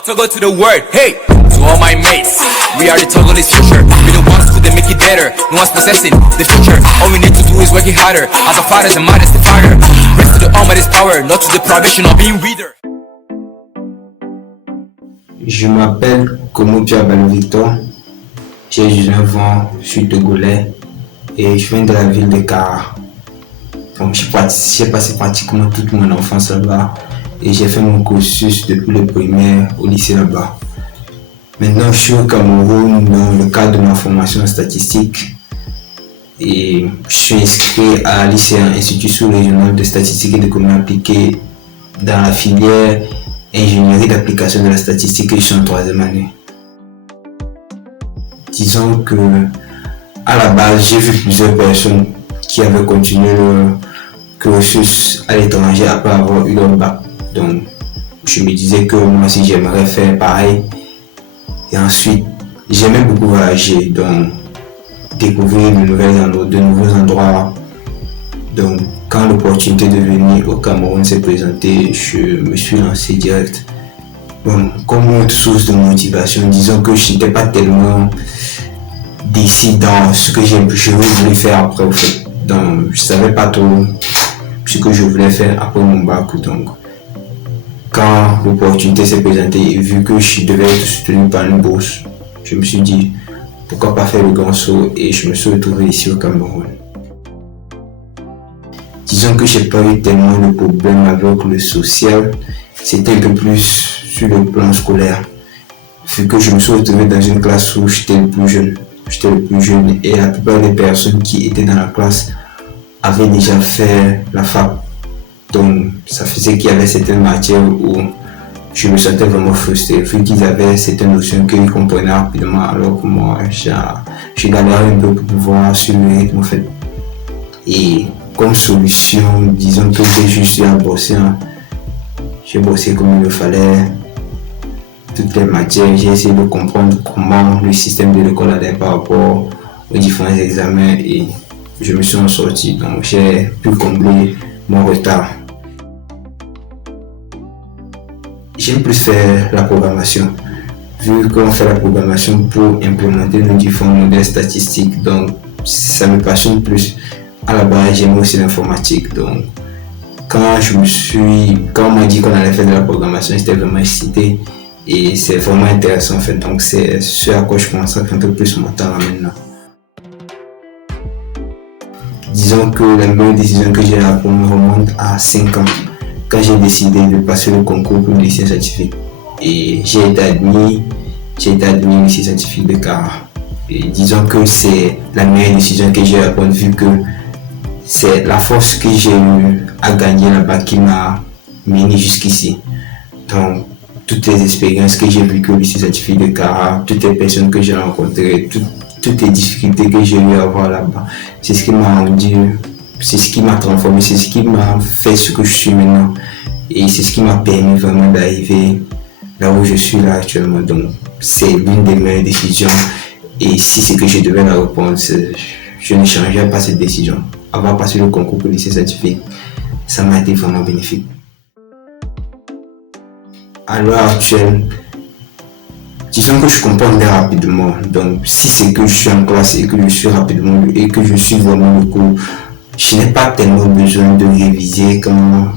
Togo to the word, hey, to all my mates, we are the Togolese future. We the ones who they make it better, no one's possessing the future. All we need to do is work it harder, as our fathers and mothers the fire. Rest to the Almighty's power, not to the privation of being reader. Je m'appelle Komo Piabalo Victor, j'ai 19 ans, je suis togolais et je viens de la ville de Kara. Donc j'ai passé pratiquement toute mon enfance là-bas et j'ai fait mon cursus depuis le primaire au lycée là-bas. Maintenant je suis au Cameroun dans le cadre de ma formation statistique et je suis inscrit à l'ICA, Institut sous-régional de statistique et d'économie appliquée dans la filière ingénierie d'application de la statistique et je suis en 3e année. Disons que à la base j'ai vu plusieurs personnes qui avaient continué le cursus à l'étranger après avoir eu leur bac. Donc je me disais que moi aussi j'aimerais faire pareil. Et ensuite j'aimais beaucoup voyager, donc découvrir de nouveaux endroits. Donc quand l'opportunité de venir au Cameroun s'est présentée, je me suis lancé direct. Bon, comme autre source de motivation, disons que je n'étais pas tellement décidé dans ce que je voulais faire après au fait. Donc je savais pas trop ce que je voulais faire après mon bac. Donc quand l'opportunité s'est présentée et vu que je devais être soutenu par une bourse, je me suis dit pourquoi pas faire le grand saut et je me suis retrouvé ici au Cameroun. Disons que j'ai pas eu tellement de problèmes avec le social, c'était un peu plus sur le plan scolaire. Vu que je me suis retrouvé dans une classe où j'étais le plus jeune et la plupart des personnes qui étaient dans la classe avaient déjà fait la fac. Donc ça faisait qu'il y avait certaines matières où je me sentais vraiment frustré, vu qu'ils avaient certaines notions qu'ils comprenaient rapidement alors que moi j'ai galéré un peu pour pouvoir suivre le rythme en fait. Et comme solution, disons que j'ai juste à bosser. J'ai bossé comme il le fallait, toutes les matières, j'ai essayé de comprendre comment le système de l'école allait par rapport aux différents examens et je me suis en sorti, donc j'ai pu combler mon retard. J'aime plus faire la programmation, vu qu'on fait la programmation pour implémenter nos différents modèles statistiques, donc ça me passionne plus. À la base, j'aime aussi l'informatique, donc quand on m'a dit qu'on allait faire de la programmation, j'étais vraiment excité et c'est vraiment intéressant en fait, donc c'est ce à quoi je consacre un peu plus mon temps maintenant. Disons que la meilleure décision que j'ai à prendre remonte à 5 ans, quand j'ai décidé de passer le concours pour le lycée scientifique et j'ai été admis au lycée scientifique de Kara. Et disons que c'est la meilleure décision que j'ai à prendre vu que c'est la force que j'ai eu à gagner là-bas qui m'a mené jusqu'ici. Donc, toutes les expériences que j'ai vécues au lycée scientifique de Kara, toutes les personnes que j'ai rencontrées, toutes les difficultés que j'ai eu à voir là-bas, c'est ce qui m'a rendu, c'est ce qui m'a transformé, c'est ce qui m'a fait ce que je suis maintenant. Et c'est ce qui m'a permis vraiment d'arriver là où je suis là actuellement. Donc, c'est l'une des meilleures décisions. Et si c'est que je devais la reprendre, je ne changerais pas cette décision. Avoir passé le concours pour le lycée scientifique, ça m'a été vraiment bénéfique. À l'heure actuelle, disons que je comprends bien rapidement. Donc, si c'est que je suis en classe et que je suis rapidement et que je suis vraiment le cours, je n'ai pas tellement besoin de réviser quand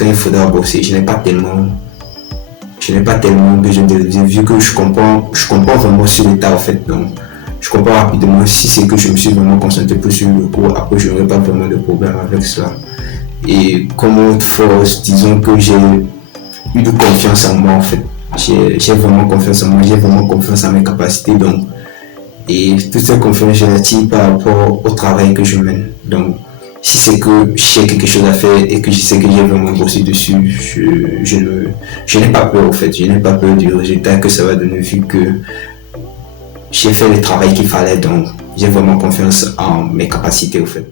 il faudra bosser. Je n'ai pas tellement besoin de réviser vu que je comprends vraiment sur l'état en fait. Donc, je comprends rapidement si c'est que je me suis vraiment concentré plus sur le cours, après je n'aurai pas vraiment de problème avec cela. Et comme autre force, disons que j'ai eu de confiance en moi en fait. J'ai vraiment confiance en moi, j'ai vraiment confiance en mes capacités. Donc, et toute cette confiance, je la tire par rapport au travail que je mène. Donc, si c'est que j'ai quelque chose à faire et que je sais que j'ai vraiment bossé dessus, je n'ai pas peur en fait. Je n'ai pas peur du résultat que ça va donner vu que j'ai fait le travail qu'il fallait, donc j'ai vraiment confiance en mes capacités au fait.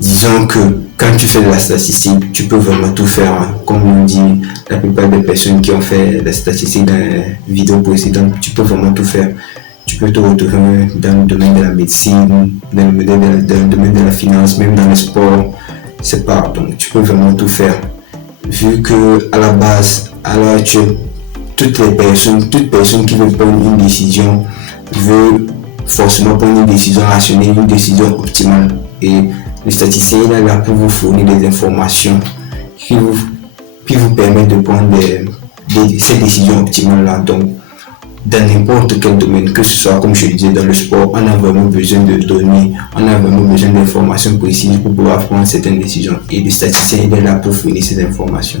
Disons que quand tu fais de la statistique, tu peux vraiment tout faire. Hein. Comme on dit, la plupart des personnes qui ont fait la statistique dans les vidéos précédentes, tu peux vraiment tout faire. Tu peux te retrouver dans le domaine de la médecine, dans le domaine de la finance, même dans le sport. C'est pas, donc tu peux vraiment tout faire. vu que à la base, à l'heure actuelle, toute personne qui veut prendre une décision veut forcément prendre une décision rationnelle, une décision optimale. Et le statisticien est là pour vous fournir des informations qui vous permettent de prendre ces décisions optimales-là. Donc, dans n'importe quel domaine, que ce soit, comme je le disais, dans le sport, on a vraiment besoin de données, on a vraiment besoin d'informations précises pour pouvoir prendre certaines décisions. Et le statisticien est là pour fournir ces informations.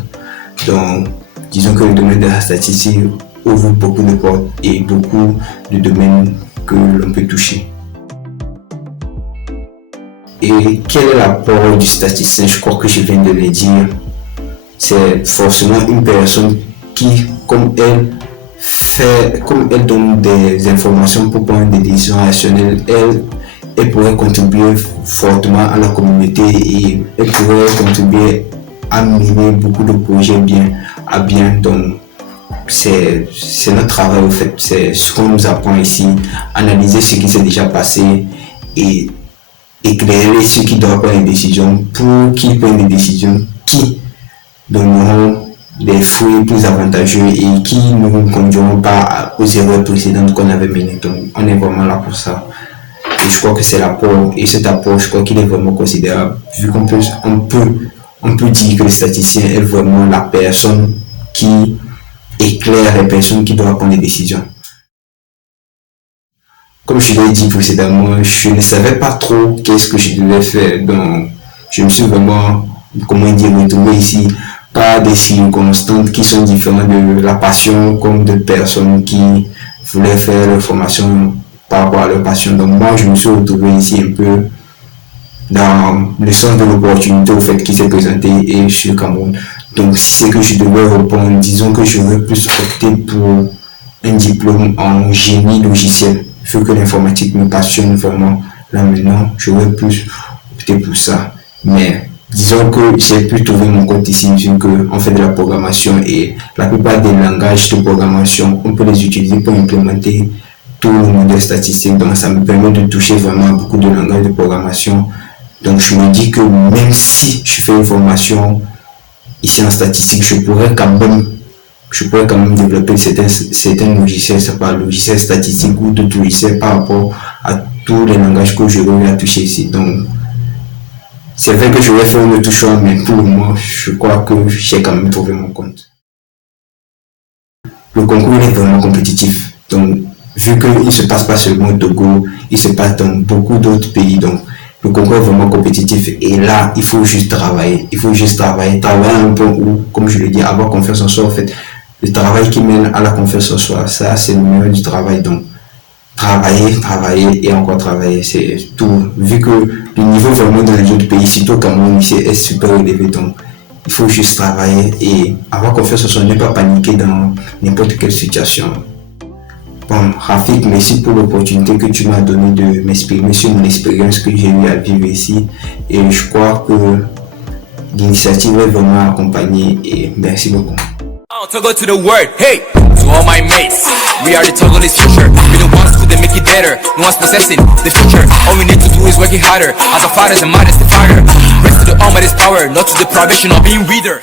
Donc, disons que le domaine de la statistique ouvre beaucoup de portes et beaucoup de domaines que l'on peut toucher. Et quel est l'apport du statisticien? Je crois que je viens de le dire. C'est forcément une personne qui, comme elle donne des informations pour prendre des décisions rationnelles, elle pourrait contribuer fortement à la communauté et elle pourrait contribuer à mener beaucoup de projets à bien. Donc, c'est notre travail au fait, c'est ce qu'on nous apprend ici, analyser ce qui s'est déjà passé et éclairer ceux qui doivent prendre des décisions pour qu'ils prennent des décisions qui donneront des fruits plus avantageux et qui ne nous conduiront pas aux erreurs précédentes qu'on avait menées. Donc, on est vraiment là pour ça. Et je crois que c'est l'apport, et cet apport, je crois qu'il est vraiment considérable, vu qu'on peut dire que le statisticien est vraiment la personne qui éclaire les personnes qui doivent prendre des décisions. Comme je l'ai dit précédemment, je ne savais pas trop qu'est-ce que je devais faire, donc je me suis vraiment, retrouvé ici par des circonstances qui sont différentes de la passion, comme de personnes qui voulaient faire leur formation par rapport à leur passion. Donc moi, je me suis retrouvé ici un peu dans le sens de l'opportunité au fait qui s'est présenté et je suis au Cameroun. Donc si c'est que je devais répondre, disons que je vais plus opter pour un diplôme en génie logiciel. Vu que l'informatique me passionne vraiment, là maintenant, je vais plus opter pour ça. Mais disons que j'ai pu trouver mon compte ici, vu qu'on fait de la programmation et la plupart des langages de programmation, on peut les utiliser pour implémenter tout le modèle statistique. Donc ça me permet de toucher vraiment beaucoup de langages de programmation. Donc je me dis que même si je fais une formation ici en statistique, je pourrais quand même développer certains logiciels, c'est pas logiciels statistiques ou d'autres logiciels par rapport à tous les langages que je vais toucher ici. Donc c'est vrai que je vais faire un autre choix, mais pour le moment, je crois que j'ai quand même trouvé mon compte. Le concours est vraiment compétitif. Donc, vu qu'il ne se passe pas seulement au Togo, il se passe dans beaucoup d'autres pays. Donc, le concours est vraiment compétitif. Et là, il faut juste travailler. Travailler un peu ou, comme je le dis, avoir confiance en soi. En fait, le travail qui mène à la confiance en soi, ça, c'est le meilleur du travail. Donc, travailler et encore travailler, c'est tout. Vu que le niveau vraiment dans les autres pays, surtout au Cameroun, ici, est super élevé. Donc, il faut juste travailler et avoir confiance en soi, ne pas paniquer dans n'importe quelle situation. Bon, Rafik, merci pour l'opportunité que tu m'as donné de m'exprimer sur mon expérience que j'ai eu à vivre ici. Et je crois que l'initiative est vraiment accompagnée et merci beaucoup. Togo to the word, hey, to all my mates, we are the Togolese future. We the ones who they make it better, no one's possessing the future. All we need to do is working harder, as our fathers and mothers the fire. Rest to the Almighty's power, not to the privation of being reader.